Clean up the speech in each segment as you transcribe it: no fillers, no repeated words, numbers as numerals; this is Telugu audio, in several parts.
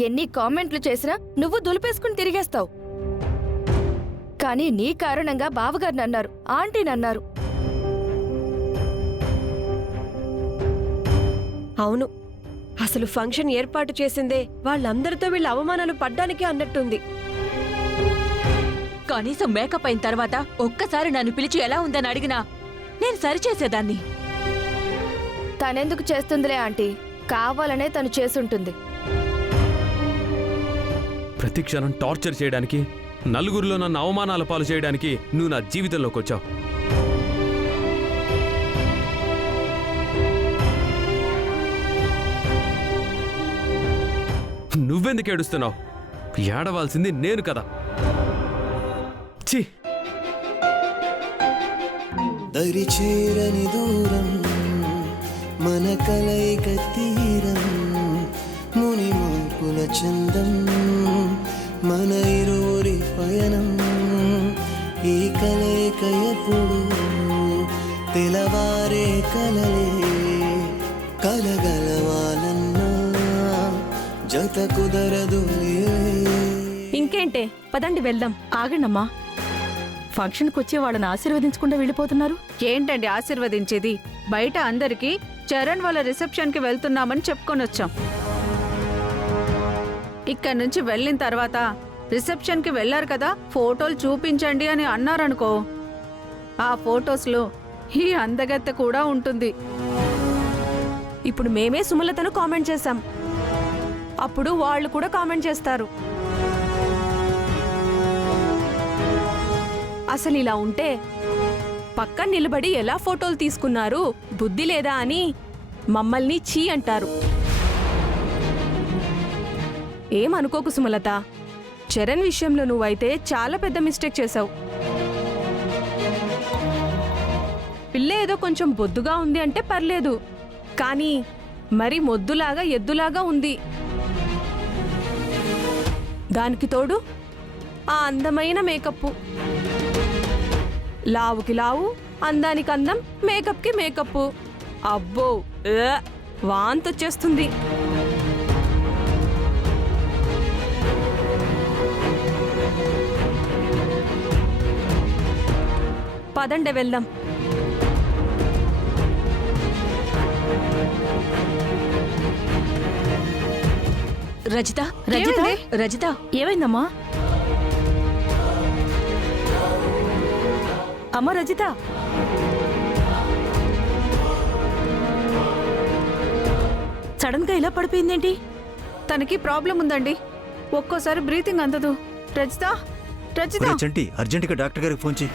ఎన్ని కామెంట్లు చేసినా నువ్వు దులిపేసుకుని తిరిగేస్తావు. కానీ నీ కారణంగా బావగారు నన్నారు, ఆంటీ నన్నారు. అవును, అసలు ఫంక్షన్ ఏర్పాటు చేసిందే వాళ్ళందరితో వీళ్ళ అవమానాలు పడ్డానికి అన్నట్టుంది. కనీసం మేకప్ అయిన తర్వాత ఒక్కసారి నన్ను పిలిచి ఎలా ఉందని అడిగినా నేను సరిచేసేదాన్ని. తనెందుకు చేస్తుందిలే ఆంటీ, కావాలనే తను చేసుంటుంది. ప్రతి క్షణం టార్చర్ చేయడానికి, నలుగురిలో నన్ను అవమానాల పాలు చేయడానికి నువ్వు నా జీవితంలోకి వచ్చావు. నువ్వెందుకు ఏడుస్తున్నావు? ఏడవాల్సింది నేను కదా. ఛీ, దరిచేరని దూరం మన కలయిక తీరం, ముని మూపుల చందం మన ఇరువురి పయనం. ఈ కలయిక ఎప్పుడు తెలవారే కలలే, కలగలవాలన్నా జత కుదరదులే. ఇంకేంటే, పదండి వెళ్దాం. ఆగండమ్మా, ఫంక్షన్కి వచ్చి వాళ్ళని ఆశీర్వదించకుండా వెళ్ళిపోతున్నారు. ఏంటండి ఆశీర్వదించేది? బయట అందరికీ చరణ్ వాళ్ళ రిసెప్షన్కి వెళ్తున్నామని చెప్పుకొని వచ్చాం. ఇక్కడి నుంచి వెళ్ళిన తర్వాత రిసెప్షన్కి వెళ్లారు కదా, ఫోటోలు చూపించండి అని అన్నారనుకో, ఆ ఫోటోస్లో ఈ అందగత్తె కూడా ఉంటుంది. ఇప్పుడు మేమే సుమలతను కామెంట్ చేశాం, అప్పుడు వాళ్ళు కూడా కామెంట్ చేస్తారు. అసలు ఇలా ఉంటే పక్కన నిలబడి ఎలా ఫోటోలు తీసుకున్నారు, బుద్ధి లేదా అని మమ్మల్ని చీ అంటారు. ఏమనుకోకు సుమలత, చరణ్ విషయంలో నువ్వైతే చాలా పెద్ద మిస్టేక్ చేశావు. పిల్ల ఏదో కొంచెం బొద్దుగా ఉంది అంటే పర్లేదు, కానీ మరి మొద్దులాగా ఎద్దులాగా ఉంది. దానికి తోడు ఆ అందమైన మేకప్. లావుకి లావు, అందానికి అందం, మేకప్కి మేకప్. అబ్బో, వాంతొచ్చేస్తుంది. పదండే వెళ్దాం. రజిత, రజిత, రజిత, ఏమైందమ్మా? అమ్మ రజిత, సడన్ గా ఇలా పడిపోయిందేంటి? తనకి ప్రాబ్లం ఉందండి, ఒక్కోసారి బ్రీతింగ్ అందదు. రజిత, రజిత, చంటి, అర్జెంటుగా డాక్టర్ గారికి ఫోన్ చేయి.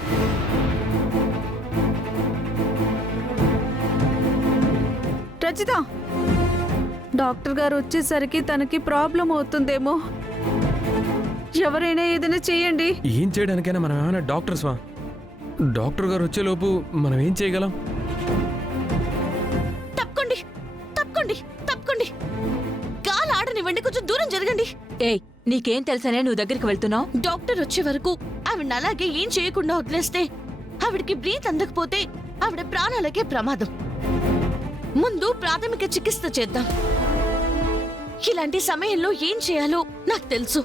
రజిత, డాక్టర్ గారు వచ్చేసరికి తనకి ప్రాబ్లం అవుతుందేమో. ఎవరైనా ఏదైనా చేయండి. ఏం చేయడానికైనా మనం ఏమైనా డాక్టర్స్వా? డాక్టర్ గారు వచ్చేలోపు మనం ఏం చేయగలం? తప్పకండి, తప్పకండి, తప్పకండి. గాలి ఆడనివ్వండి, కొంచెం దూరం జరగండి. ఏయ్, నీకేం తెలుసనే నువ్వు దగ్గరికి వెళ్తున్నావు? డాక్టర్ వచ్చే వరకు ఆవిడ అలాగే ఏం చేయకుండా వదిలేస్తే ఆవిడకి బ్రీత్ అందకపోతే ఆవిడ ప్రాణాలకే ప్రమాదం. ముందు ప్రాథమిక చికిత్స చేద్దాం. ఇలాంటి సమయంలో ఏం చేయాలో నాకు తెలుసు.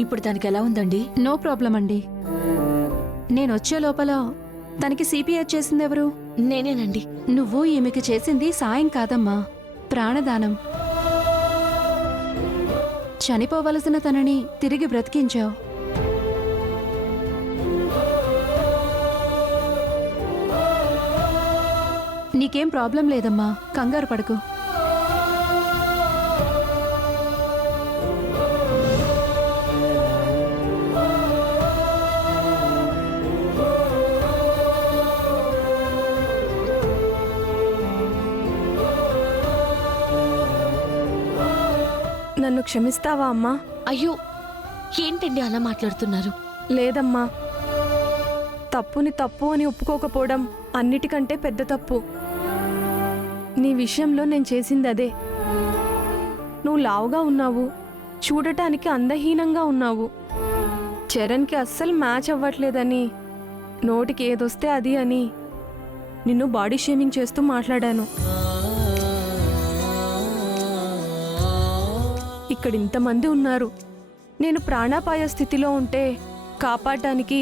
ఇప్పుడు తనకి ఎలా ఉందండి? నో ప్రాబ్లం అండి. నేను వచ్చే లోపల తనకి సిపిఆర్ చేసిందెవరు? నేనేనండి. నువ్వు ఈమెకి చేసింది సాయం కాదమ్మా, ప్రాణదానం. చనిపోవలసిన తనని తిరిగి బ్రతికించావు. నీకేం ప్రాబ్లం లేదమ్మా, కంగారు పడకు. నన్ను క్షమిస్తావా అమ్మా? అయ్యో, ఏంటండి అలా మాట్లాడుతున్నారు? లేదమ్మా, తప్పుని తప్పు అని ఒప్పుకోకపోవడం అన్నిటికంటే పెద్ద తప్పు. నీ విషయంలో నేను చేసింది అదే. నువ్వు లావుగా ఉన్నావు, చూడటానికి అందహీనంగా ఉన్నావు. చరణ్కి అస్సలు మ్యాచ్ అవ్వట్లేదని, నోటికి ఏదొస్తే అది అని నిన్ను బాడీ షేమింగ్ చేస్తూ మాట్లాడాను. ఇక్కడ ఇంతమంది ఉన్నారు. నేను ప్రాణాపాయ స్థితిలో ఉంటే కాపాడటానికి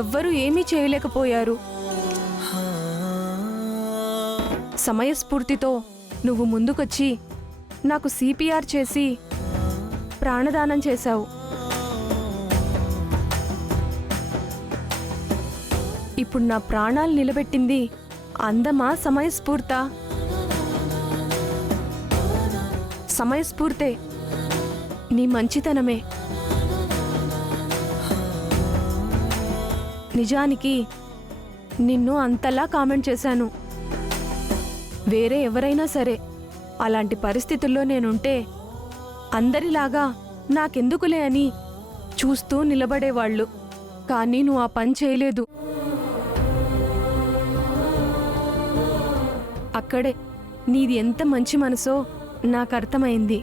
ఎవ్వరూ ఏమీ చేయలేకపోయారు. సమయస్ఫూర్తితో నువ్వు ముందుకొచ్చి నాకు సిపిఆర్ చేసి ప్రాణదానం చేశావు. ఇప్పుడు నా ప్రాణాలు నిలబెట్టింది అందమా సమయస్ఫూర్తా? సమయస్ఫూర్తే, నీ మంచితనమే. నిజానికి నిన్ను అంతలా కామెంట్ చేశాను. వేరే ఎవరైనా సరే అలాంటి పరిస్థితుల్లో నేనుంటే అందరిలాగా నాకెందుకులే అని చూస్తూ నిలబడేవాళ్ళు. కానీ నువ్వు ఆ పని చేయలేదు. అక్కడే నీది ఎంత మంచి మనసో నాకు అర్థమైంది.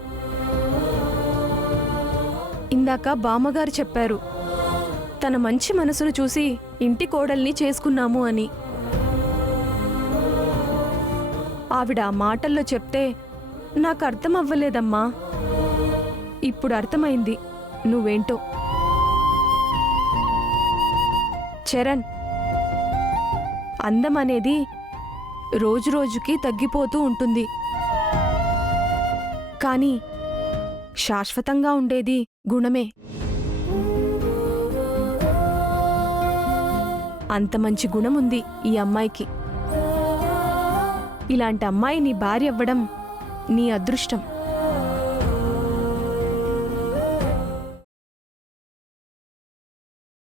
ఇందాక బామ్మగారు చెప్పారు, తన మంచి మనసును చూసి ఇంటి కోడల్ని చేసుకున్నాము అని. ఆవిడ ఆ మాటల్లో చెప్తే నాకు అర్థం అవ్వలేదమ్మా. ఇప్పుడు అర్థమైంది నువ్వేంటో. చరణ్, అందం అనేది రోజురోజుకి తగ్గిపోతూ ఉంటుంది. కానీ శాశ్వతంగా ఉండేది గుణమే. అంత మంచి గుణం ఉంది ఈ అమ్మాయికి. ఇలాంటి అమ్మాయి నీ భార్య అవ్వడం నీ అదృష్టం.